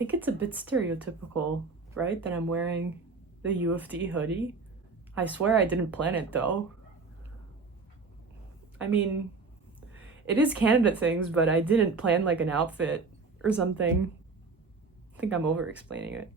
think it's a bit stereotypical, right? That I'm wearing the U of D hoodie. I swear I didn't plan it though. I mean, it is Canada things, but I didn't plan like an outfit or something. I think I'm over explaining it.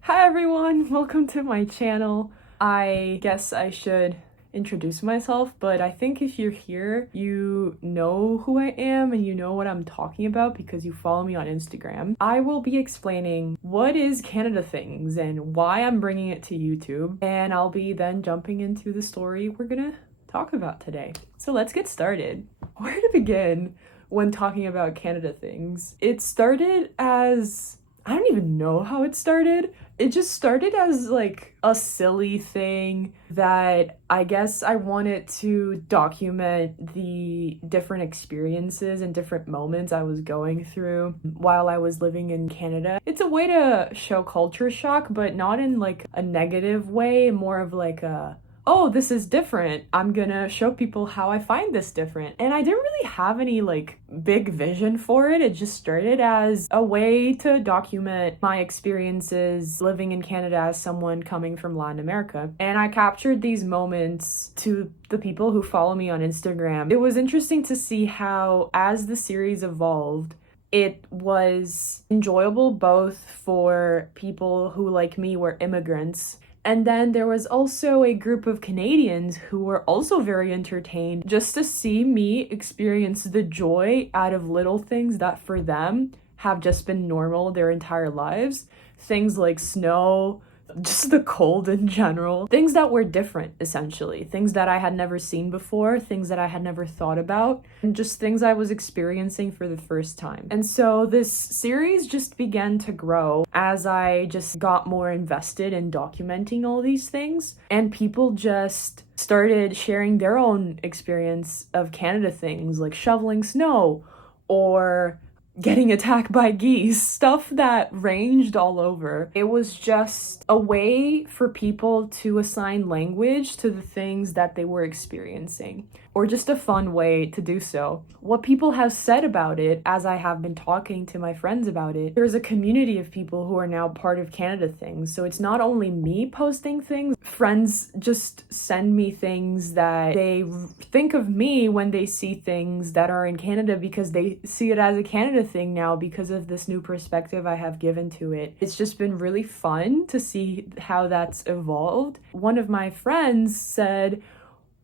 Hi everyone, welcome to my channel. I guess I should introduce myself, but I think if you're here, you know who I am and you know what I'm talking about because you follow me on Instagram. I will be explaining what is Canada Things and why I'm bringing it to YouTube, and I'll be then jumping into the story we're gonna talk about today. So let's get started. Where to begin when talking about Canada Things? It started as, I don't even know how it started. It just started as like a silly thing that I guess I wanted to document the different experiences and different moments I was going through while I was living in Canada. It's a way to show culture shock, but not in like a negative way, more of like a, oh, this is different. I'm gonna show people how I find this different. And I didn't really have any like big vision for it. It just started as a way to document my experiences living in Canada as someone coming from Latin America. And I captured these moments to the people who follow me on Instagram. It was interesting to see how, as the series evolved, it was enjoyable both for people who, like me, were immigrants. And then there was also a group of Canadians who were also very entertained just to see me experience the joy out of little things that for them have just been normal their entire lives. Things like snow, just the cold in general. Things that were different, essentially. Things that I had never seen before, things that I had never thought about, and just things I was experiencing for the first time. And so this series just began to grow as I just got more invested in documenting all these things, and people just started sharing their own experience of Canada things, like shoveling snow or getting attacked by geese, stuff that ranged all over. It was just a way for people to assign language to the things that they were experiencing, or just a fun way to do so. What people have said about it, as I have been talking to my friends about it, there's a community of people who are now part of Canada Things. So it's not only me posting things, friends just send me things that they think of me when they see things that are in Canada because they see it as a Canada thing now because of this new perspective I have given to it. It's just been really fun to see how that's evolved. One of my friends said,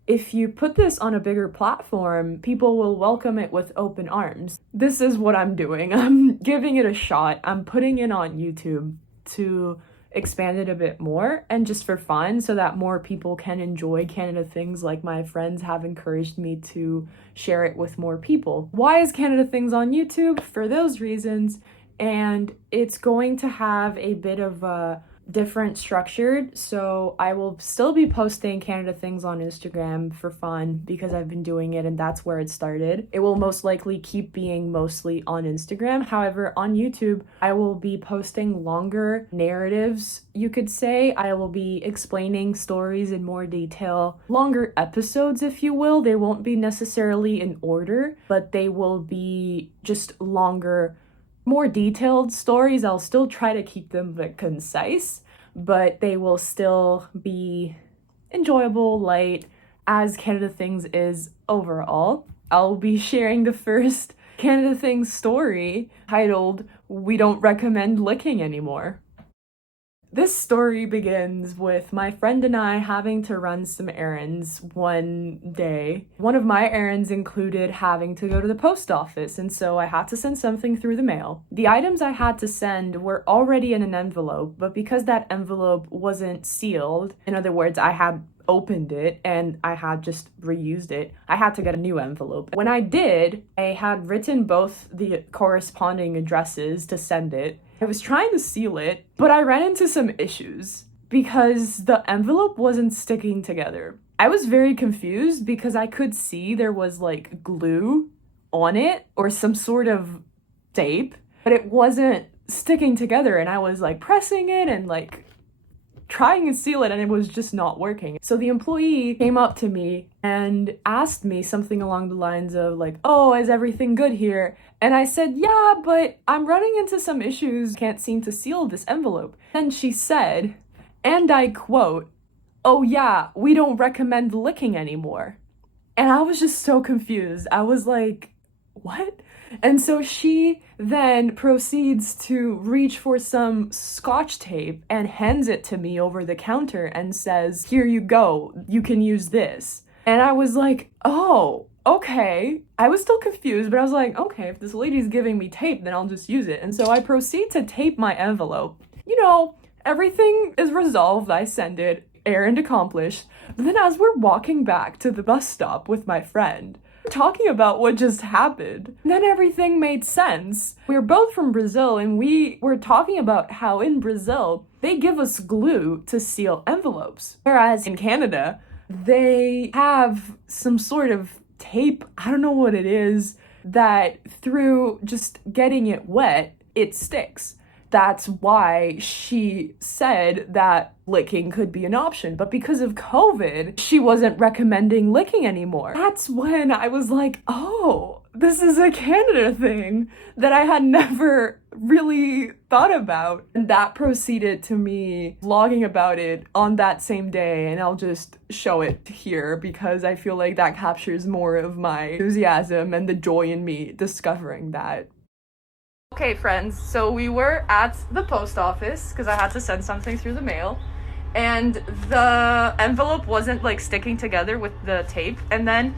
if you put this on a bigger platform, people will welcome it with open arms. This is what I'm doing. I'm giving it a shot. I'm putting it on YouTube to expand it a bit more and just for fun so that more people can enjoy Canada Things like my friends have encouraged me to share it with more people. Why is Canada Things on YouTube? For those reasons, and it's going to have a bit of a different structured, so I will still be posting Canada Things on Instagram for fun because I've been doing it and that's where it started. It will most likely keep being mostly on Instagram. However, on YouTube, I will be posting longer narratives, you could say. I will be explaining stories in more detail, longer episodes, if you will. They won't be necessarily in order, but they will be just longer, more detailed stories. I'll still try to keep them concise, but they will still be enjoyable, light, as Canada Things is overall. I'll be sharing the first Canada Things story titled, "We Don't Recommend Licking Anymore." This story begins with my friend and I having to run some errands one day. One of my errands included having to go to the post office, and so I had to send something through the mail. The items I had to send were already in an envelope, but because that envelope wasn't sealed, in other words, I had opened it and I had just reused it, I had to get a new envelope. When I did, I had written both the corresponding addresses to send it. I was trying to seal it, but I ran into some issues because the envelope wasn't sticking together. I was very confused because I could see there was like glue on it or some sort of tape, but it wasn't sticking together, and I was like pressing it and like trying to seal it and it was just not working. So the employee came up to me and asked me something along the lines of like, "Oh, is everything good here?" And I said, yeah, but I'm running into some issues, can't seem to seal this envelope. Then she said, and I quote, "Oh yeah, we don't recommend licking anymore." And I was just so confused. I was like, what? And so she then proceeds to reach for some scotch tape and hands it to me over the counter and says, "Here you go, you can use this." And I was like, oh, okay. I was still confused, but I was like, okay, if this lady's giving me tape, then I'll just use it. And so I proceed to tape my envelope. You know, everything is resolved. I send it, errand accomplished. But then as we're walking back to the bus stop with my friend, talking about what just happened, then everything made sense. We were both from Brazil, and we were talking about how in Brazil, they give us glue to seal envelopes. Whereas in Canada, they have some sort of tape, I don't know what it is, that through just getting it wet, it sticks. That's why she said that licking could be an option. But because of COVID, she wasn't recommending licking anymore. That's when I was like, oh, this is a Canada thing that I had never really thought about. And that proceeded to me vlogging about it on that same day. And I'll just show it here because I feel like that captures more of my enthusiasm and the joy in me discovering that. Okay, friends, so we were at the post office because I had to send something through the mail, and the envelope wasn't like sticking together with the tape, and then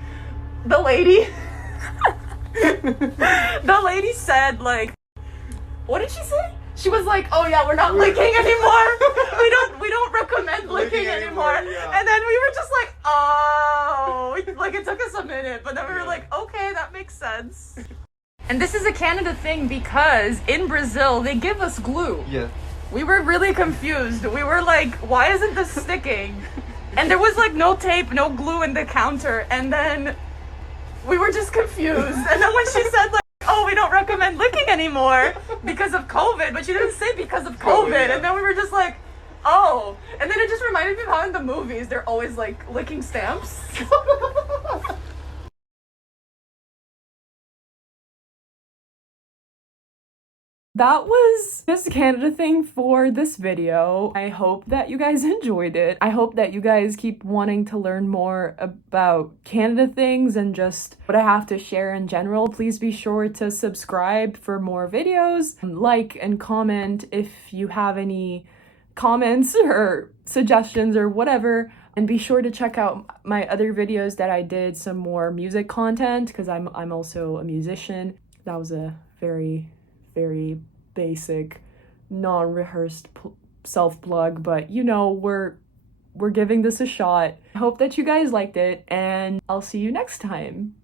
the lady the lady said, like, what did she say? She was like, "Oh yeah, we're not licking anymore. We don't recommend licking anymore." Yeah. And then we were just like, oh, like it took us a minute, but then we were like, okay, that makes sense. And this is a Canada thing because in Brazil, they give us glue. Yeah. We were really confused. We were like, why isn't this sticking? And there was like no tape, no glue in the counter. And then we were just confused. And then when she said like, oh, we don't recommend licking anymore because of COVID, but she didn't say because of COVID. Yeah. And then we were just like, oh. And then it just reminded me of how in the movies, they're always like licking stamps. That was this Canada thing for this video. I hope that you guys enjoyed it. I hope that you guys keep wanting to learn more about Canada things and just what I have to share in general. Please be sure to subscribe for more videos. Like and comment if you have any comments or suggestions or whatever. And be sure to check out my other videos that I did, some more music content, because I'm also a musician. That was a very basic, non-rehearsed self-plug, but you know, we're giving this a shot. I hope that you guys liked it, and I'll see you next time.